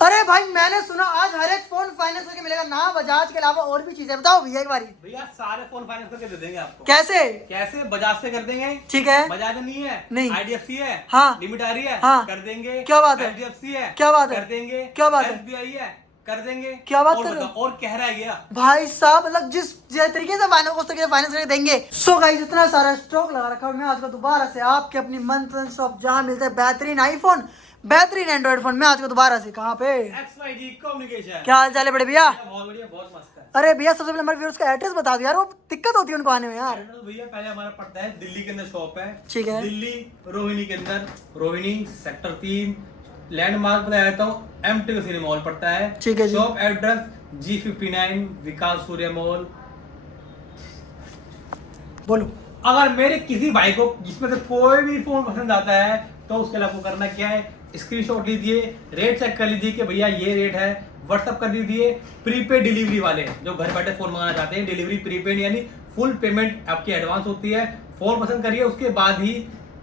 अरे भाई मैंने सुना आज हर एक फोन फाइनेंस करके मिलेगा ना, बजाज के अलावा और भी चीजें बताओ भैया एक बारी। भैया सारे फोन फाइनेंस करके दे देंगे आपको। कैसे? कैसे? बजाज से कर देंगे। ठीक है। बजाज नहीं है, नहीं। आईडीएफसी है, हाँ। लिमिट आ रही है, हाँ। कर देंगे। क्या बात है? एचडीएफसी है, क्या बात है? कर देंगे। क्या बात है? एसबीआई है, कर देंगे। क्या बात और कर रहे हो? बताओ, और कह रहा है क्या भाई साहब मतलब जिस तरीके से फाइनेंस उस तरीके से फाइनेंस करके देंगे। सो गाइस इतना सारा स्टॉक लगा रखा है, मैं आज का दोबारा से आपके अपनी मनपसंद शॉप जहाँ मिलता है बेहतरीन आईफोन, बेहतरीन एंड्रॉइड फोन, मैं आज का दोबारा से कहाँ पे। XYG communication. क्या हाल चाल है बड़े भैया? बहुत बढ़िया, बहुत मस्त है। अरे भैया सबसे पहले हमारे व्यूअर्स का एड्रेस बता दो यार, वो दिक्कत होती है उनको आने में यार। तो भैया पहले हमारा पड़ता है दिल्ली के अंदर शॉप है। ठीक है। दिल्ली रोहिणी के अंदर, रोहिणी सेक्टर 3 लैंडमार्क बता देता हूँ, एमटी सिनेमा मॉल पड़ता है। ठीक है जी। शॉप एड्रेस G59 विकास सूर्य मॉल। बोलो। अगर मेरे किसी भाई को जिसमें से कोई भी फोन पसंद आता है तो उसके लिए आपको करना क्या है, स्क्रीनशॉट लीजिए, रेट चेक कर लीजिए कि भैया ये रेट है, व्हाट्सअप कर दीजिए। प्रीपेड डिलीवरी वाले जो घर बैठे फोन मंगाना चाहते हैं, डिलीवरी प्रीपेड यानी फुल पेमेंट आपकी एडवांस होती है। फोन पसंद करिए, उसके बाद ही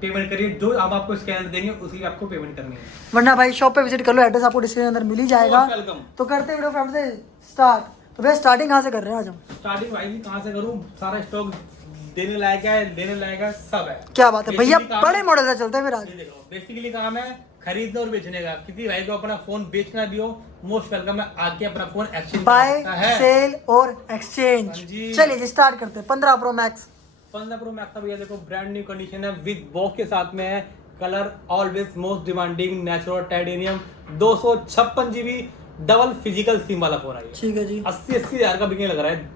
पेमेंट करिए, जो अब आपको स्कैनर देंगे उसी आपको पेमेंट करनी है। वरना भाई शॉप पे विजिट कर लो, एड्रेस आपको डिस्प्ले के अंदर मिल ही जाएगा। वेलकम। तो करते वीडियो फ्रेंड से स्टार्ट। तो भैया स्टार्टिंग कहाँ से कर रहे हैं आज हम? स्टार्टिंग भाई जी कहाँ से करूँ, सारा स्टॉक देने लायक है, लेने लायक है, सब है। क्या बात है भैया, Basically काम बड़े है- मॉडल से चलते हैं फिर आज। ये देखो, बेसिकली काम है खरीदने और बेचने का। किसी भाई को अपना फोन बेचना भी हो, मोस्ट वेलकम है, आके अपना फोन एक्सचेंज बाय कर सकता है। सेल और एक्सचेंज। हाँ जी। चलिए जी स्टार्ट करते हैं। 15 प्रो मैक्स। 15 प्रो मैक्स का भैया देखो ब्रांड न्यू कंडीशन है, विद बॉक्स के साथ में है। Colour always most demanding natural titanium, 256 GB double physical SIM वाला फोन है ये। ठीक है जी। 80 हजार का बिकने लग रहा है,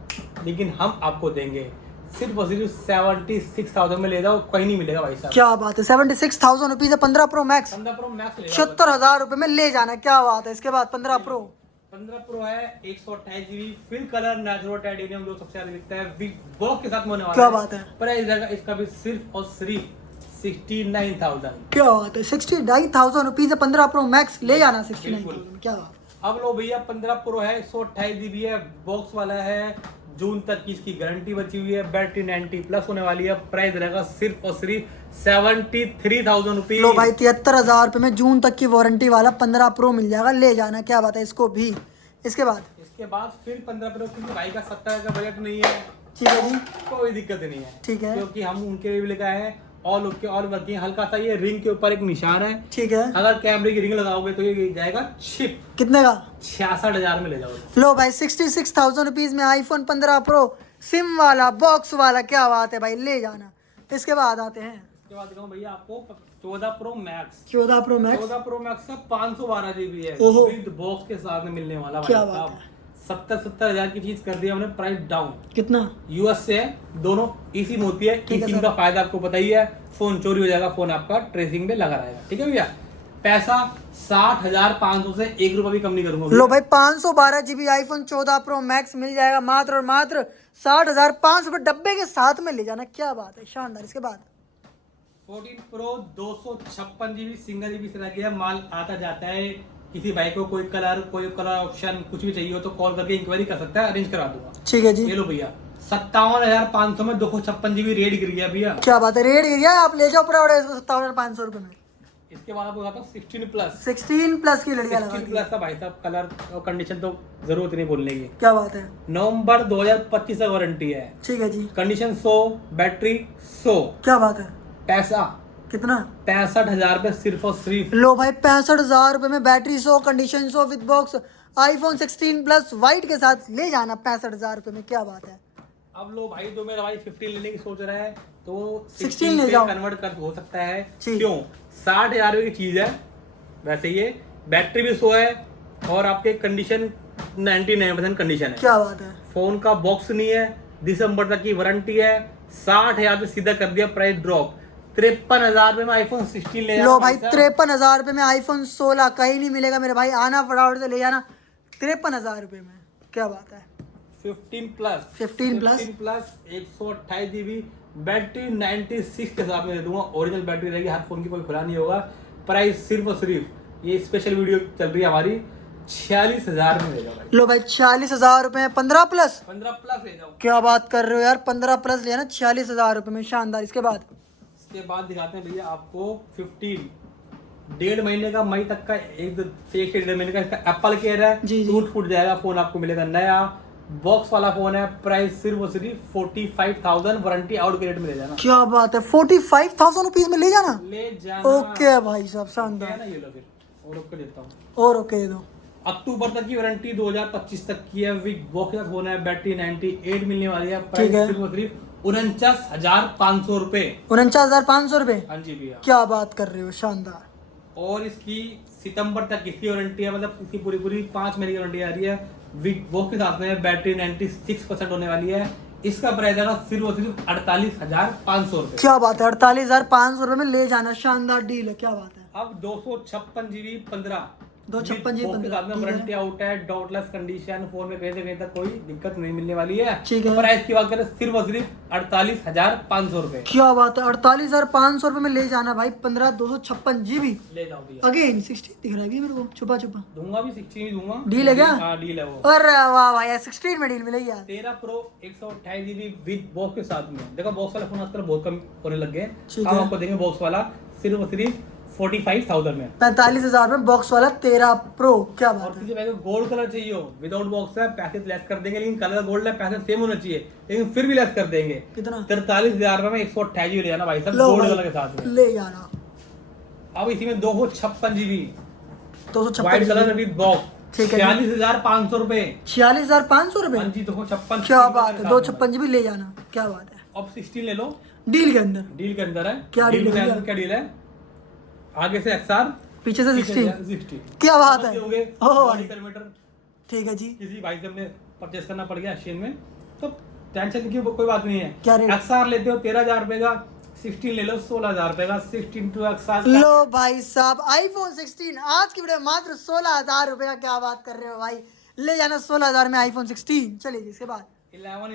लेकिन हम आपको देंगे सिर्फ और सिर्फ 76,000 में। ले जाओ, कहीं नहीं मिलेगा भाई साहब। क्या बात है, 76,000 रुपीज है 15 प्रो मैक्स। 15 प्रो मैक्स ले जाओ। 76,000 रुपए में ले जाना है, क्या बात है। इसके बाद 15 प्रो। 15 प्रो है 128 GB fill colour natural titanium, जो सबसे ज्यादा बिकता है, विद बॉक्स के साथ में होने वाला क्या है। बात है। प्राइस रहेगा इसका भी सिर्फ और सिर्फ 69,000। क्या बात है, 69,000 रुपीज है 15 प्रो मैक्स, ले जाना 69,000 बिल्कुल। में। क्या बात अब लो भैया 15 प्रो है, 128 GB है, बॉक्स वाला है, जून तक की इसकी गारंटी बची हुई है, बैटरी 90+ होने वाली है। प्राइस रहेगा सिर्फ और सिर्फ 73,000 है। रुपीज। लो भाई 73,000 रुपए में जून तक की वारंटी वाला 15 प्रो मिल जाएगा, ले जाना। क्या बात है, इसको भी। इसके बाद इसके बाद फिर 15 प्रो, क्योंकि भाई का 70 का बजट नहीं है, ठीक है जी। कोई दिक्कत नहीं है। ठीक है। क्योंकि हम उनके लिए भी लिखा है ऑल ओके ऑल वर्किंग। हल्का सा ये रिंग के ऊपर एक निशान है, ठीक है। अगर कैमरे की रिंग लगाओगे तो ये जाएगा शिप। कितने का? 66,000 में ले जाओगे। लो भाई 66,000 रुपीज में आईफोन 15 प्रो सिम वाला, बॉक्स वाला। क्या बात है भाई, ले जाना। इसके बाद आते हैं उसके बाद दिखाऊं भैया आपको 14 pro max. 14 pro max. 14 pro max का 512 GB है, ओहो। विद बॉक्स के साथ में मिलने वाला। क्या भाई बात साहब 70,000 की चीज कर दी हमने प्राइस डाउन। कितना? यूएस से है, दोनों ई सिम होती है। ठीक ई है सिम सर। का फायदा आपको पता ही है, फोन चोरी हो जाएगा, फोन आपका ट्रेसिंग में लगा रहेगा। ठीक है भैया, पैसा 60,500 से 1 रुपया भी कम नहीं करूंगा। लो भाई 512 GB आईफोन 14 प्रो मैक्स मिल जाएगा मात्र और मात्र 60,500 रुपए डब्बे के साथ में, ले जाना। क्या बात है, शानदार। इसके बाद 14 प्रो 256 GB सिंगल GB से रह गया। माल आता जाता है, किसी भाई को कोई कलर ऑप्शन कुछ भी चाहिए हो तो कॉल करके इंक्वायरी कर सकता है, अरेंज करा दूंगा। ठीक है जी। ये लो भैया 57,500 में 256 GB रेट गिर गया भैया। क्या बात है, रेट गिर गया, आप ले जाओ पूरा ऑर्डर इसको 57,500 रुपए में। इसके बाद आपको बताता हूँ 16+। 16+ की लड़कियां लगा 16+ का भाई साहब कलर और कंडीशन तो जरूरत नहीं बोलने की। क्या बात है। नवंबर 2025 तक वारंटी है। ठीक है जी। Condition 100, battery 100। क्या बात है। पैसा कितना? 65,000 रुपए सिर्फ और सिर्फ। लो भाई 65,000 रुपए में battery 100, condition 100 with box, iPhone 16+ white के साथ, ले जाना 65,000 रुपए में। क्या बात है। अब लो भाई, जो मेरा भाई 15 लेने की सोच रहा है तो 16 ले पे जाओ। कन्वर्ट कर हो सकता है। ठीक। क्यों? 60,000 रुपए की चीज है, वैसे ये बैटरी भी 100 है और आपके कंडीशन 99% कंडीशन है। क्या बात है। फोन का बॉक्स नहीं है, दिसंबर तक की वारंटी है। 60,000 से सीधा कर दिया प्राइस ड्रॉप। 53,000 रुपए में आईफोन 16 ले लो भाई 53,000 रुपए में आईफोन 16 कहीं नहीं मिलेगा मेरे भाई, आना फटाफट से ले जाना 53,000 रुपए में। क्या बात है। 15+। 15+। 15+ 128 GB बैटरी 96 के साथ में दे दूंगा। ओरिजिनल बैटरी रहेगी, हर फोन की कोई खुला नहीं होगा। प्राइस सिर्फ और सिर्फ, ये स्पेशल वीडियो चल रही है हमारी, 46,000 में ले जाओ भाई। लो भाई 46,000 रुपए में 15+। 15+ ले जाओ। क्या बात कर रहे हो यार, 15+ लिया ना 46,000 रुपए में, शानदार। इसके बाद इसके बाद दिखाते हैं भैया आपको 15 1.5 महीने का, मई तक का, एक से 1.5 महीने का इसका एप्पल केयर है। जी, जी। टूट फूट जाएगा फोन, आपको मिलेगा नया बॉक्स वाला फोन है। प्राइस सिर्फ और सिर्फ 45,000, वारंटी आउट के रेट में ले जाना। क्या बात है, 45,000 रुपीज में ले जाना। ले जाना। ओके भाई साहब, है शानदार। ना, ये लो फिर और ओके देता हूँ। और ओके दो। अक्टूबर तक की वारंटी 2025 तक की है। विद बॉक्स का फोन है, बैटरी 98 मिलने वाली है। ठीक प्राइस है। सिर्फ और सिर्फ 49,500 रुपए। 49,500 रुपए। हाँ जी भैया। क्या बात कर रहे हो, शानदार। और इसकी सितंबर तक इसकी वारंटी है, मतलब इसकी पूरी पूरी 5 महीने की वारंटी आ रही है। विद बॉक्स के साथ में बैटरी 96% होने वाली है। इसका प्राइस है सिर्फ और सिर्फ 48,500 रुपए। क्या बात है, 48,500 रुपए में ले जाना, शानदार डील है। क्या बात है। अब 256 GB 15 256 GB 15, साथ में ठीक है। वारंटी आउट है, डॉटलेस कंडीशन, फोन में कहीं से कहीं तक कोई दिक्कत नहीं मिलने वाली है। ठीक है। प्राइस की बात करें सिर्फ और सिर्फ 48,500 रुपए। क्या बात है, 48,500 रुपए में ले जाना भाई। 15 256 GB। ले जाओ भैया। अगेन 60 दिख रहा है अभी मेरे को, छुपा छुपा। दूंगा भी 16 भी दूंगा। डील है क्या? हाँ डील है वो। अरे वाह भाई, 16 में डील मिलेगी यार। 13 प्रो 128 GB विद बॉक्स के साथ में। देखो बॉक्स वाला फोन आजकल बहुत कम होने लग गए। ठीक हम है। आपको देंगे बॉक्स वाला सिर्फ और सिर्फ 45,000 में। 45,000 में बॉक्स वाला 13 प्रो। क्या और बात है। किसी भाई को गोल्ड कलर चाहिए हो, विदाउट बॉक्स है, पैसे लेस कर देंगे, लेकिन कलर गोल्ड है, पैसे सेम होना चाहिए, लेकिन फिर भी लेस कर देंगे। कितना? 43,000 रुपए में 128 GB ले जाना भाई साहब, लो गोल्ड भाई, कलर के साथ में। ले जाना। अब इसी में 256 GB 256 white colour with box, ठीक है जी। 46,500 रुपए। 46,500 रुपए। हाँ जी 256। क्या बात है, 256 GB ले जाना। क्या बात है। अब 16 ले लो, डील के अंदर। डील के अंदर है। क्या डील है के भैया? अंदर क्या डील है? आगे से XR, पीछे से 60। 60। क्या बात है। होंगे ओह भाई। 40 किलोमीटर। ठीक है जी। किसी भाई से हमने परचेस करना पड़ गया एक्सचेंज में, तो टेंशन की कोई बात नहीं है। क्या रेट? XR लेते हो 13,000 रुपए का, 16 ले लो 16,000 रुपए का। 16 टू XR लो भाई साहब, आईफोन 16 आज की वीडियो मात्र 16,000 रुपए का। क्या बात कर रहे हो भाई, ले जाना 16,000 में आईफोन 16। चलिए जी, इसके बाद 11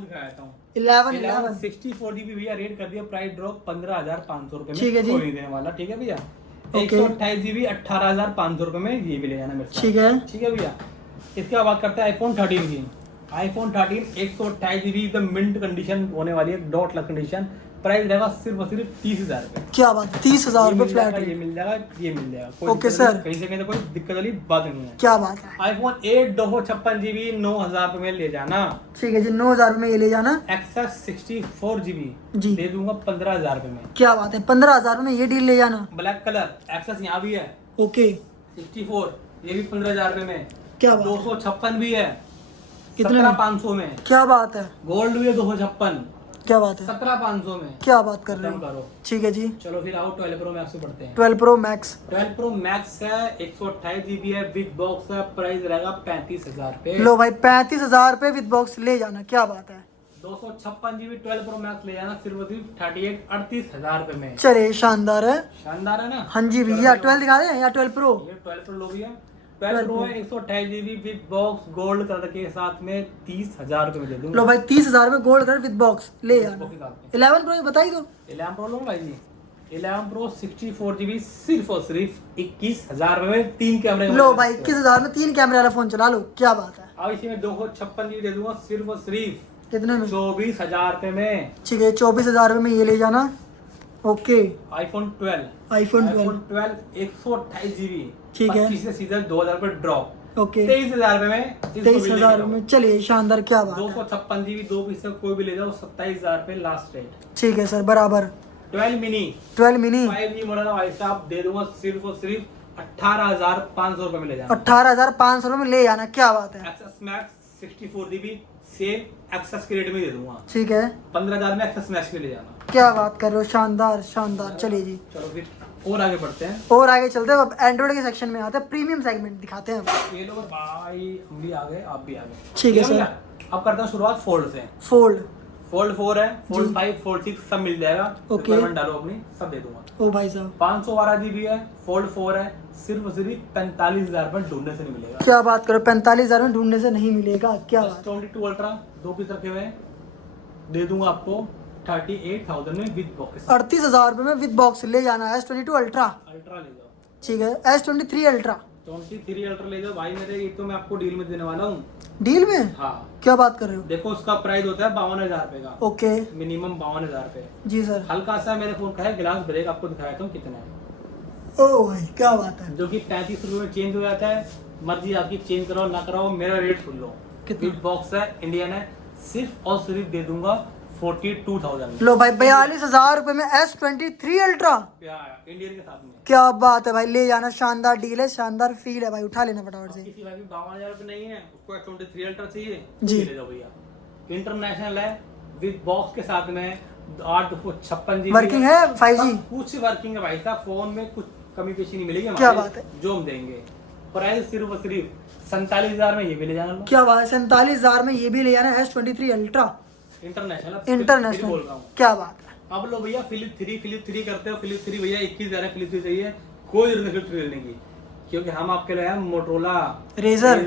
दिखाया था 11 64 GB भैया रेट कर दिया, प्राइस ड्रॉप 15,500 रुपए में। ठीक है जी। कोई नहीं देने वाला, ठीक है भैया। ओके। 128 GB 18,500 रुपए में ये भी ले जाना मेरे साथ। ठीक है। ठीक है भैया। इसके बाद बात करते हैं आईफोन 13 की। आईफोन 13 128 GB एकदम मिंट कंडीशन होने वाली है, डॉट लक कंडीशन। प्राइस रहेगा सिर्फ और सिर्फ 30,000 रुपए। क्या बात, 30,000 रुपए फ्लैट ये रेट। मिल जाएगा, ये मिल जाएगा। कोई ओके दिक्कत सर। नहीं, कहीं से कहीं तो कोई दिक्कत वाली बात नहीं है। क्या बात है। आईफोन 8 256 GB 9,000 रुपए में ले जाना। ठीक है जी, 9,000 में ये ले जाना। एक्सेस 64 GB जी। दे दूंगा 15,000 रुपए में। क्या बात है, 15,000 में ये डील ले जाना। ब्लैक कलर एक्सेस यहाँ भी है, ओके। 64 ये भी 15,000 रुपए में। क्या बात है। 256 भी है, कितने में? 17,500 में। क्या बात है। गोल्ड भी है 256, क्या बात है। 17,500 में। क्या बात कर रहे खत्म हो। करो। ठीक है जी। चलो फिर आओ 12 प्रो मैक्स पे पढ़ते हैं। 12 प्रो मैक्स। 12 प्रो मैक्स है, 128 GB है, विद बॉक्स है, प्राइस रहेगा 35,000 रुपए। लो भाई, 35,000 रुपए विद बॉक्स ले जाना। क्या बात है। 256 GB 12 प्रो मैक्स ले जाना सिर्फ और सिर्फ 38,000 रुपए में। चलिए, शानदार है। शानदार है ना। हाँ जी भैया, 12 दिखा दें या 12 प्रो। ये 12 प्रो लो भैया। 12 प्रो है 128 GB with box gold colour के साथ में 30,000 रुपए में दे दूंगा। लो भाई, 30,000 में गोल्ड कलर विद बॉक्स ले जाना। बॉक्स के साथ में। 11 प्रो बता ही दो। 11 प्रो लो भाई जी। 11 प्रो 64 GB सिर्फ और सिर्फ 21,000 रुपए में 3 कैमरे। लो भाई, 21,000 में 3 कैमरे वाला फोन चला लो। क्या बात है। अब इसी में 256 GB दे दूंगा सिर्फ और सिर्फ कितने में? 24,000 रुपए में। ठीक है, 24,000 रुपए में ये ले जाना। ओके। IPhone 12 iPhone 12। 128 GB। ठीक है। 25 से सीधा 2,000 रुपए ड्रॉप। ओके। 23,000 रुपए में इसको भी ले 23,000 जाओ। में। चलिए, शानदार। क्या बात है। 256 GB 2 पीस से कोई भी ले जाओ 27,000 रुपए लास्ट रेट। ठीक है सर, बराबर। 12 मिनी 12 मिनी 5G मॉडल भाई साहब दे दूंगा सिर्फ और सिर्फ 18,500 रुपए में ले जाना। 18,500 रुपए में ले जाना। क्या बात है। XS Max 64 GB same XS के रेट में दे दूंगा। ठीक है। 15,000 में एक्सेस मैक्स में ले जाना। क्या बात कर रहे हो, शानदार शानदार। चलिए जी, चलो फिर और आगे बढ़ते हैं। और आगे चलते हैं। अब एंड्रॉइड के सेक्शन में आते हैं, प्रीमियम सेगमेंट दिखाते हैं अब। ये लो भाई, हम भी आ गए, आप भी आ गए। ठीक है सर। भैया? अब करते हैं शुरुआत फोल्ड से। फोल्ड। फोल्ड 4 है, फोल्ड जी। 5, फोल्ड 6 सब मिल जाएगा। ओके। रिक्वायरमेंट डालो अपनी, सब दे दूंगा। ओ भाई साहब, 512 GB है, फोल्ड 4 है, सिर्फ और सिर्फ 45,000 रुपए ढूंढने से नहीं मिलेगा। क्या बात करो, 45,000 में ढूंढने से नहीं मिलेगा। क्या बात। S22 अल्ट्रा 2 पीस रखे हुए हैं, दे दूंगा आपको 38,000 में विद बॉक्स। 38,000 रुपए में विद बॉक्स ले जाना है। S22 ultra. अल्ट्रा ले जाओ। ठीक है। S23 अल्ट्रा 23 अल्ट्रा ले जाओ भाई मेरे, ये तो मैं आपको डील में देने वाला हूँ। डील में। हाँ क्या बात कर रहे हो। देखो, उसका प्राइस होता है 52,000 रुपए का, ओके मिनिमम 52,000 रुपए। जी सर। हल्का सा मेरे फोन का है ग्लास ब्रेक, आपको दिखाया था कितना है। ओ भाई क्या बात है। जो कि 35 रुपये में चेंज हो जाता है। मर्जी आपकी, चेंज कराओ ना कराओ, मेरा रेट सुन लो। कितना? बिग बॉक्स है, इंडियन है, सिर्फ और सिर्फ दे दूंगा 42,000 लो भाई 42,000 रुपए में S23 अल्ट्रा, इंडियन के साथ में। क्या बात है भाई, ले जाना। शानदार डील है, शानदार फील है भाई, उठा लेना फटाफट से। किसी भाई 52,000 रुपये नहीं है, उसको S23 अल्ट्रा चाहिए जी। ले जाओ भैया। इंटरनेशनल है, विद बॉक्स के साथ में 856 GB वर्किंग है 5G? कुछ वर्किंग है भाई साहब, फोन में कुछ कमी पेशी नहीं मिलेगी क्या हमारे, बात है। जो हम देंगे। प्राइस सिर्फ और सिर्फ 47,000 में ये भी ले जाना लो। क्या बात है, 47,000 में ये भी ले जाना S23 अल्ट्रा इंटरनेशनल इंटरनेशनल, बोल रहा हूँ। क्या बात है। अब लो भैया फिलिप 3 करते हो, फिलिप 3 भैया 21,000 फिलिप 3 चाहिए, कोई जरूरत नहीं फिलिप 3 लेने की, क्योंकि हम आपके लिए हैं मोटरोला रेजर,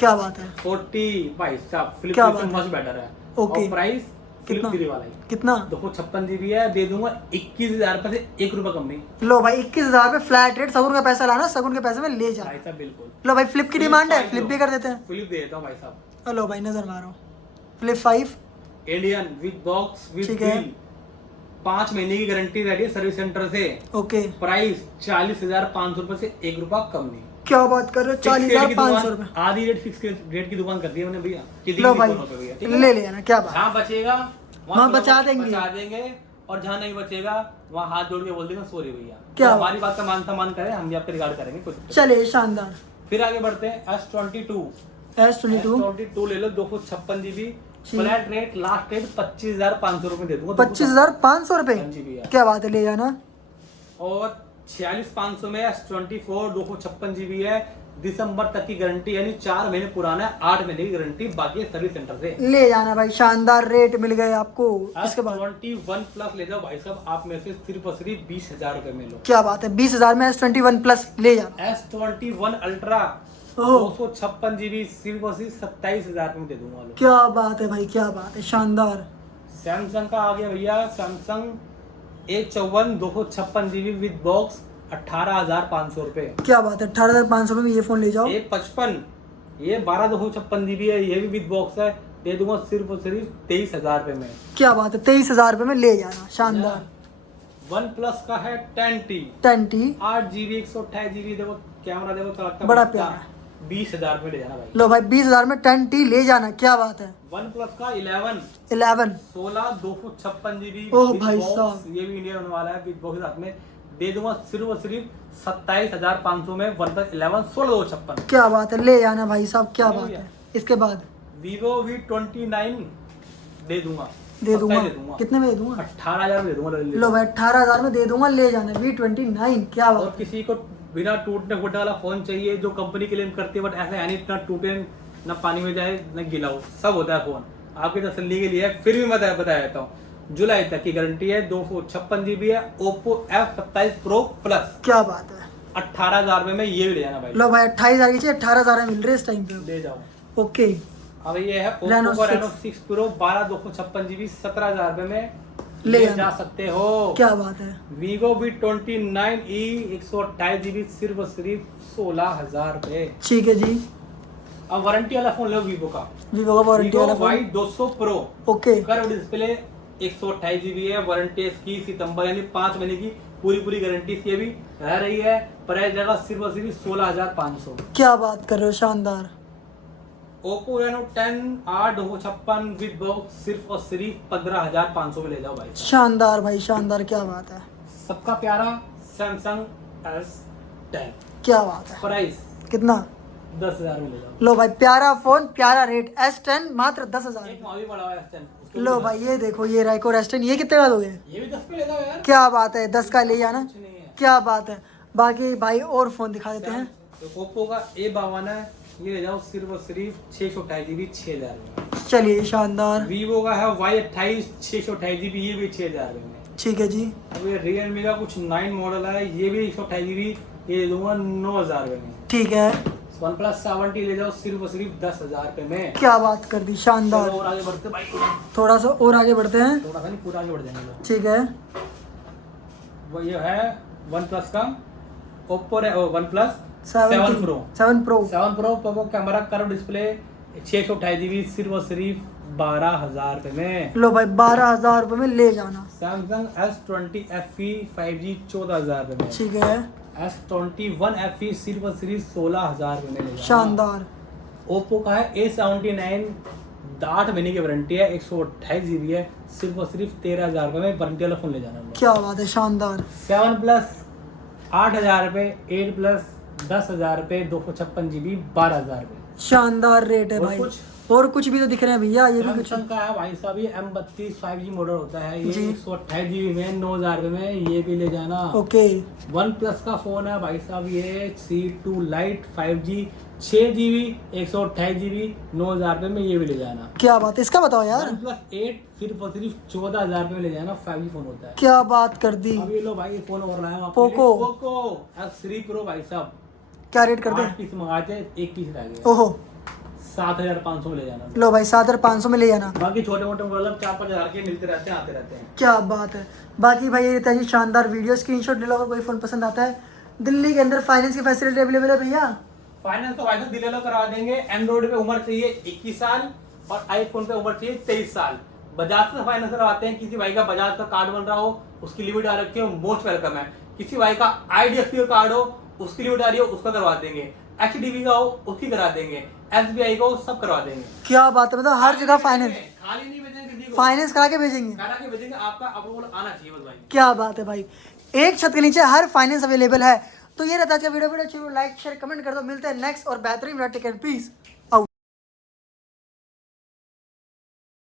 क्या बात है। 40 भाई साहब, फिलिप क्या 3 बात से है। मच बेटर है। ओके। और प्राइस फिलिप कितना? 3 वाला ही कितना? 256 GB है, दे दूंगा 21,000 रुपए से 1 रुपया कम नहीं। लो भाई 21,000 पे फ्लैट रेट, सगुन का पैसा लाना, सगुन के पैसे में ले जा। भाई साहब बिल्कुल। लो भाई फ्लिप की Flip डिमांड है, 5 फ्लिप लो। भी कर देते हैं। फिलिप दे देता हूँ भाई साहब। लो भाई नजर मारो, flip 5 Indian with box with ठीक है। बिल, 5 महीने की गारंटी रेडी है सर्विस सेंटर से। ओके। प्राइस 40,500 रुपए से 1 रुपया कम नहीं। क्या बात कर रहे हो, 40,500 रुपए। आधी रेट फिक्स रेट की दुकान कर दी है मैंने भैया। किसी लो भी भाई फोनों पे भैया, ठीक है? ले लेना, क्या बात। जहाँ बचेगा वहाँ बचा बचा देंगे, और जहाँ नहीं बचेगा वहाँ हाथ जोड़ के बोल देंगे सॉरी भैया। क्या तो बात। हमारी बात का मान सम्मान करें, हम भी आपके रिगार्ड करेंगे कुछ। चलिए शानदार। फिर आगे बढ़ते हैं S22 S22 ले लो 256 GB, जी। फ्लैट रेट लास्ट रेट 25,500 रुपए दे दूंगा। 25,500 रुपए, हाँ जी भैया। क्या बात है, ले जाना। और 46,500 में S24 256 GB है, दिसंबर तक की गारंटी, यानी 4 महीने पुराना है, 8 महीने की गारंटी, बाकी सर्विस सेंटर से। ले जाना भाई, शानदार रेट मिल गए आपको। इसके बाद S21 प्लस ले जाओ भाई साहब, आप में से सिर्फ और सिर्फ 20,000 रुपए में लो। क्या बात है, 20,000 में S21 प्लस ले जाना। S21 अल्ट्रा ओह। 256 GB सिर्फ और सिर्फ 27,000 रुपए में दे दूंगा लो। क्या बात है भाई, क्या बात है, शानदार। सैमसंग का आ गया भैया, Samsung A54 256 GB with box 18,500 रुपए। क्या बात है, 18,500 में ये फोन ले जाओ। A55 ये 12 256 GB है, ये भी विद बॉक्स है, दे दूंगा सिर्फ और सिर्फ 23,000 रुपए में। क्या बात है, 23,000 रुपए में ले जाना, शानदार। वन प्लस का है 10T 10T 8 GB 128 GB, देखो कैमरा देखो चलाता बड़ा प्यारा। 20,000 रुपए ले जाना भाई। लो भाई 20,000 में 10T ले जाना, क्या बात है। वन प्लस का 11 11 16 256 GB ओह विद भाई बॉक्स, साहब। ये भी इंडिया होने वाला है, विद बॉक्स के साथ में दे दूंगा सिर्फ और सिर्फ 27,500 में। One plus 11 16 256। क्या बात है, ले जाना भाई साहब, क्या ले बात लिया। है। इसके बाद Vivo V29 दे दूंगा, दे दूंगा, दे दूंगा कितने में दे दूंगा। 18,000 में दे दूंगा। ले लो भाई 18,000 में दे दूंगा, ले जाना V29, क्या और बात। किसी को बिना टूटने फूटने वाला फोन चाहिए, जो कंपनी क्लेम करती है, बट ऐसा है नहीं इतना टूटे ना पानी में जाए ना गीला हो, सब होता है फोन आपकी तसल्ली के लिए है। फिर भी मैं बता देता हूँ, जुलाई तक की गारंटी है, 256 GB है, Oppo F27 Pro Plus, क्या बात है। 18,000 रुपए में ये भी ले जाना भाई। लो भाई 28,000 की चाहिए, 18,000 में मिल रहे इस टाइम पे। ले जाओ। ओके। अब ये है Reno Oppo का 6 Reno 6 Pro 12 256 GB 17,000 रुपए में ले ले जाना। जा सकते हो। क्या बात है। Vivo V29e 128 GB सिर्फ और सिर्फ 16,000 रुपए। ठीक है जी। अब वारंटी वाला फोन लो वीवो का, वीवो का वारंटी वाला phone. Y200 Pro okay. Curve display, 128 GB है, वारंटी इसकी सितंबर यानी 5 महीने की पूरी गारंटी इसकी अभी रह रही है। प्राइस जगह सिर्फ और सिर्फ 16,500। क्या बात कर रहे हो, शानदार। Oppo Reno 10 8 256 विद बॉक्स सिर्फ और सिर्फ 15,500 में ले जाओ भाई। शानदार भाई, शानदार, क्या बात है। सबका प्यारा Samsung S10, क्या बात है। प्राइस कितना। 10,000 में ले जाओ। लो भाई प्यारा फोन, प्यारा रेट, S10 मात्र 10,000। एक मावी बड़ा हुआ है S10, उसको लो भी भाई ये देखो, ये राइको S10, ये कितने का दोगे। ये भी 10 पे ले जाओ यार, क्या बात है, 10 का ले जाना, कुछ नहीं है। क्या बात है। बाकी भाई और फोन दिखा देते हैं। तो ओप्पो का A52 है, ये ले जाओ सिर्फ और सिर्फ 628 GB 6,000 में। चलिए शानदार। वीवो का है Y28 628 GB, ये भी 6,000 में। ठीक है जी। अब ये रियलमी का कुछ 9 मॉडल है, ये भी 128 GB, ये ले दूंगा 9,000 में। ठीक है। वन प्लस 70 ले जाओ सिर्फ और सिर्फ 10,000 रुपए में। क्या बात कर दी, शानदार। चलो और आगे बढ़ते भाई, थोड़ा सा और आगे बढ़ते हैं। थोड़ा सा नहीं पूरा आगे बढ़ जाएंगे लोग। ठीक है। वो ये है वन प्लस का Oppo one plus 7 Pro 7 Pro 7 Pro Poco camera curve display 628 GB सिर्फ और सिर्फ 12,000 रुपए में। लो भाई 12,000 रुपए में ले जाना। सैमसंग S20 FE 5G 14,000 रुपए में। ठीक है। S21 FE सिल्वर सीरीज 16,000 में ले जाना। शानदार। ओप्पो का है A79, 8 महीने की वारंटी है, 128 GB है, सिर्फ और सिर्फ 13,000 रुपये में वारंटी वाला फोन ले जाना। क्या बात है, शानदार। 7 प्लस 8,000 रुपये, 8 प्लस 10,000 रुपये, 256 GB 12,000 रुपये। शानदार रेट है और भाई। कुछ? और कुछ भी तो दिख रहे हैं भैया, ये भी कुछ। सैमसंग का है भाई साहब, ये M32 5G मॉडल होता है, ये जी। 128 GB में 9,000 रुपये में, ये भी ले जाना। ओके। वन प्लस का फोन है भाई साहब, ये C2 Lite 5G 6 GB 128 GB 9,000 रुपये में, ये भी ले जाना। क्या बात है, इसका बताओ यार। वन प्लस 8 सिर्फ और सिर्फ 14,000 रुपये में ले जाना, 5G फोन होता है। क्या बात कर दी। अब ये लो भाई, ये फोन और लाया हूं आपके पोको। लिए। पोको F3 Pro भाई साहब, क्या रेट कर 8 दे। पीस मंगाए थे, 1 पीस रह गया, ओहो, 7,500 में ले जाना। लो भाई 7,500 में ले जाना। बाकी छोटे मोटे मतलब 4-5 हज़ार के मिलते रहते हैं, आते रहते हैं। क्या बात है। बाकी भाई ये रहता है जी शानदार वीडियो, स्क्रीनशॉट ले लो अगर कोई फ़ोन पसंद आता है। दिल्ली के अंदर फाइनेंस की फैसिलिटी अवेलेबल है भैया। फाइनेंस तो भाई साहब दिल्ली वालों करवा देंगे। एंड्रॉइड पे उम्र चाहिए 21 साल और आईफोन पे उम्र चाहिए 23 साल। बजाज से फाइनेंस करवाते हैं। किसी भाई का बजाज का कार्ड बन रहा हो, उसकी लिमिट आ रखी हो, मोस्ट वेलकम है। किसी भाई का IDFC का कार्ड हो, उसकी लिमिट आ रही हो, उसका करवा देंगे। HDB का हो, उसकी करा देंगे। SBI का हो, सब करवा देंगे। क्या बात है, मतलब हर जगह फाइनेंस, खाली नहीं भेजेंगे किसी को, फाइनेंस करा के भेजेंगे। करा के भेजेंगे। आपका अप्रूवल आना चाहिए बस भाई। क्या बात है भाई, एक छत के नीचे हर फाइनेंस अवेलेबल है। तो ये रहता है वीडियो अच्छी लाइक शेयर कमेंट कर दो। मिलते हैं नेक्स्ट और बेहतरीन टेक केयर, पीस।